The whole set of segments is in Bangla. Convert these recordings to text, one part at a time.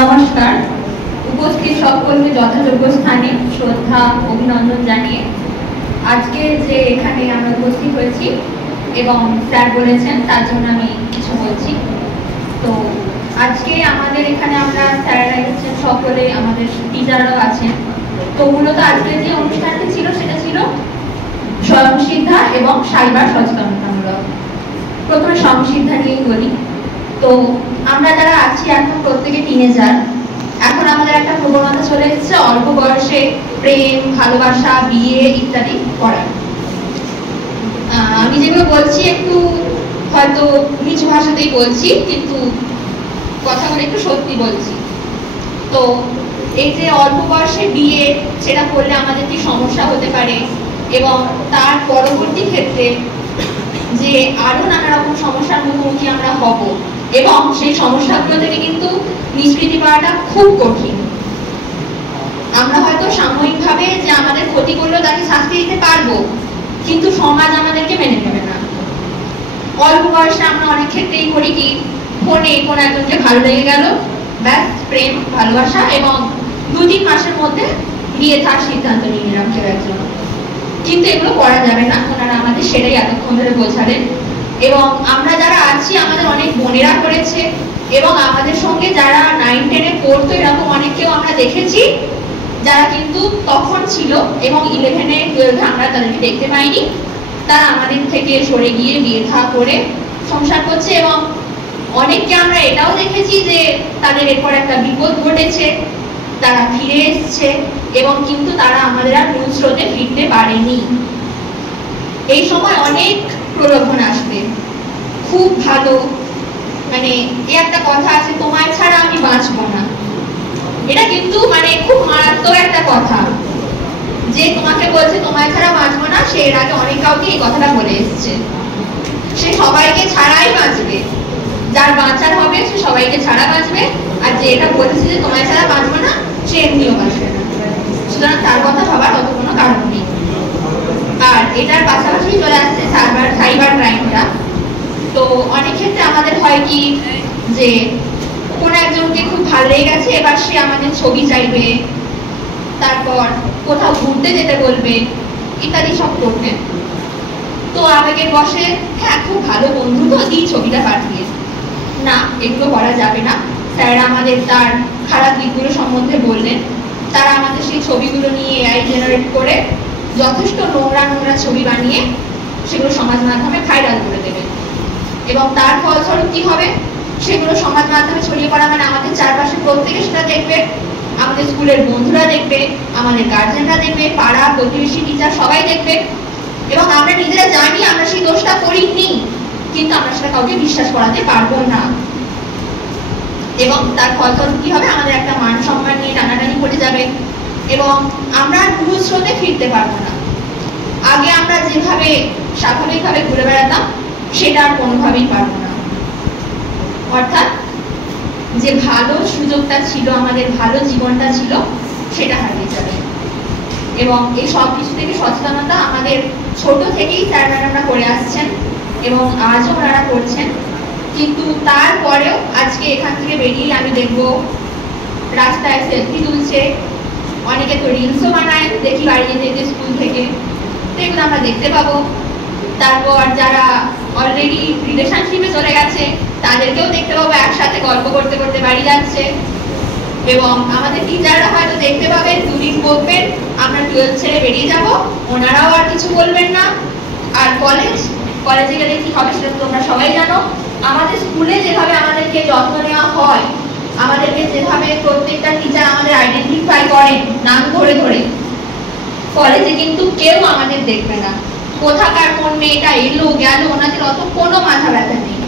নমস্কার, উপস্থিত সকলকে যথাযোগ্য স্থানে শ্রদ্ধা অভিনন্দন জানিয়ে আজকে যে এখানে আমরা উপস্থিত হয়েছি এবং স্যার বলেছেন তার জন্য আমি কিছু বলছি। তো আজকে আমাদের এখানে আমরা স্যারেরা এসেছেন, সকলে আমাদের টিচাররাও আছেন। তো মূলত আজকে যে অনুষ্ঠানটি ছিল সেটা ছিল স্বয়ংসিদ্ধা এবং সাইবার সচেতনতামূলক। প্রথমে স্বয়ংসিদ্ধা নিয়েই বলি। তো আমরা যারা আছি এখন প্রত্যেকে টিনেজার। এখন আমাদের একটা প্রবণতা চলে এসেছে অল্প বয়সে প্রেম, ভালোবাসা, বিয়ে ইত্যাদি করার। আমি যেগুলো বলছি একটু হয়তো নিচু ভাষাতেই বলছি, কিন্তু কথাগুলো একটু সত্যি বলছি। তো এই যে অল্প বয়সে বিয়ে, সেটা করলে আমাদের কি সমস্যা হতে পারে এবং তার পরবর্তী ক্ষেত্রে যে আরো নানা রকম সমস্যার মুখোমুখি আমরা হব এবং সেই সমস্যাগুলো থেকে কিন্তু নিষ্কৃতি পাওয়াটা খুব কঠিন। আমরা হয়তো সাময়িকভাবে যে আমাদের ক্ষতি করলেও তাকে শাস্তি দিতে পারবো, কিন্তু সমাজ আমাদেরকে মেনে নেবে না। অল্প বয়সে আমরা অনেক ক্ষেত্রেই করি কি, ফোনে কোনো একজনকে ভালো লেগে গেল, ব্যাস প্রেম ভালোবাসা, এবং 2-3 মাসের মধ্যে বিয়ে থাকার সিদ্ধান্ত নিয়ে নিলাম কেউ একজন। কিন্তু এগুলো করা যাবে না, ওনারা আমাদের সেটাই এতক্ষণ ধরে বোঝালেন। এবং আমরা যারা আছি, আমাদের অনেক বোনেরা করেছে এবং আমাদের সঙ্গে যারা 9-10-এ পড়তো এরকম অনেককেও আমরা দেখেছি যারা কিন্তু তখন ছিল এবং 11-12-এ আমরা তাদেরকে দেখতে পাইনি। তারা আমাদের থেকে সরে গিয়ে বিয়ে থা করে সংসার করছে এবং অনেককে আমরা এটাও দেখেছি যে তাদের এরপর একটা বিপদ ঘটেছে, তারা ফিরে এসছে এবং কিন্তু তারা আমাদের আর মূল স্রোতে ফিরতে পারেনি। এই সময় অনেক প্রলোভন আসবে, খুব ভালো, মানে এই একটা কথা আছে, তোমায় ছাড়া আমি বাঁচবো না। এটা কিন্তু মানে খুব মারাত্মক একটা কথা, যে তোমাকে বলছে তোমায় ছাড়া বাঁচবো না, সে এর আগে অনেক কাউকে এই কথাটা বলে এসছে। সে সবাইকে ছাড়াই বাঁচবে, যার বাঁচার হবে সে সবাইকে ছাড়া বাঁচবে, আর যে এটা বলছে যে তোমায় ছাড়া বাঁচবো না, সে এমনিও বাঁচবে না। সুতরাং তার কথা ভাবার অত কোনো কারণ নেই। আর এটার পাশাপাশি চলে আসছে সাইবার ক্রাইমটা। তো অনেক ক্ষেত্রে আমাদের হয় কি, যে কোনো একজনকে খুব ভালো লেগে গেছে, এবার সে আমাদের ছবি চাইবে, তারপর কোথাও ঘুরতে যেতে বলবে, ইত্যাদি সব করবে। তো আবেগের বসে, হ্যাঁ খুব ভালো বন্ধু তো, এই ছবিটা পাঠিয়ে না, এগুলো করা যাবে না। স্যারেরা আমাদের তার খারাপ দিকগুলো সম্বন্ধে বললেন। তারা আমাদের সেই ছবিগুলো নিয়ে AI জেনারেট করে যথেষ্ট নোংরা নোংরা ছবি বানিয়ে সেগুলো সমাজ মাধ্যমে ভাইরাল করে দেবে এবং তার ফলস্বরূপ কি হবে, সেগুলো সমাজ মাধ্যমে ছড়িয়ে পড়া মানে আমাদের চারপাশে প্রত্যেকে সেটা দেখবে, আমাদের স্কুলের বন্ধুরা দেখবে, আমাদের গার্জেনরা দেখবে, পাড়া প্রতিবেশী টিচার সবাই দেখবে এবং আমরা নিজেরা জানি আমরা সেই দোষটা করিনি, কিন্তু আমরা সেটা কাউকে বিশ্বাস করাতে পারবো না এবং তার ফলস্বরূপ কি হবে, আমাদের একটা মান সম্মান নিয়ে টানাটানি পড়ে যাবে এবং আমরা মূল স্রোতে ফিরতে পারবো না। আগে আমরা যেভাবে স্বাভাবিকভাবে ঘুরে বেড়াতাম সেটা আর কোনোভাবেই পারবো না। অর্থাৎ যে ভালো সুযোগটা ছিল, আমাদের ভালো জীবনটা ছিল, সেটা হারিয়ে যাবে। এবং এই সব কিছু থেকে সচেতনতা আমাদের ছোট থেকেই স্যার ম্যাডামরা করে আসছেন এবং আজও ওনারা করছেন। কিন্তু তারপরেও আজকে এখান থেকে বেরিয়ে আমি দেখবো রাস্তায় সেলফি তুলছে, অনেকে তো রিলসও বানায়, দেখি বাড়ি যেতে যেতে স্কুল থেকে, তো এগুলো আমরা দেখতে পাবো। তারপর যারা অলরেডি রিলেশনশিপে চলে গেছে তাদেরকেও দেখতে পাবো একসাথে গল্প করতে করতে বাড়ি যাচ্ছে এবং আমাদের টিচাররা হয়তো দেখতে পাবেন, দুদিন বলবেন, আমরা 12 ছেড়ে বেরিয়ে যাব, ওনারাও আর কিছু বলবেন না। আর কলেজে গেলে কি হবে সেটা তোমরা সবাই জানো। আমাদের স্কুলে যেভাবে আমাদেরকে যত্ন নেওয়া হয়, আমাদেরকে যেভাবে প্রত্যেকটা টিচার আমাদের আইডেন্টিফাই করেন নাম ধরে ধরে, কলেজে কিন্তু কেউ আমাদের দেখবে না। কোথাকার কোন মেয়েটা এলো গেল, ওনাদের অত কোনো মাথা ব্যথা নেই।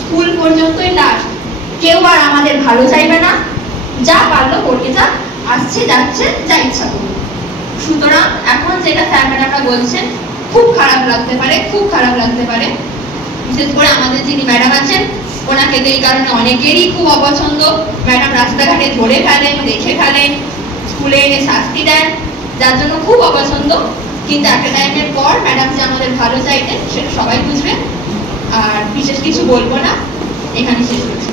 স্কুল পর্যন্তই লাস্ট, কেউ আর আমাদের ভালো চাইবে না, যা পারলো করতে যা, আসছে যাচ্ছে যা ইচ্ছা করুন। সুতরাং এখন যেটা স্যার ম্যাডামরা বলছেন খুব খারাপ লাগতে পারে, খুব খারাপ লাগতে পারে। বিশেষ করে আমাদের যিনি ম্যাডাম আছেন, ওনাকে তো এই কারণে অনেকেরই খুব অপছন্দ। ম্যাডাম রাস্তাঘাটে ধরে ফেলেন, দেখে ফেলেন, স্কুলে এনে শাস্তি দেন, যার জন্য খুব অপছন্দ। কিন্তু একটা টাইমের পর ম্যাডাম যে আমাদের ভালো চাইতেন সেটা সবাই বুঝবেন, আর বিশেষ কিছু বলবো না। এখানে শেষ করছি।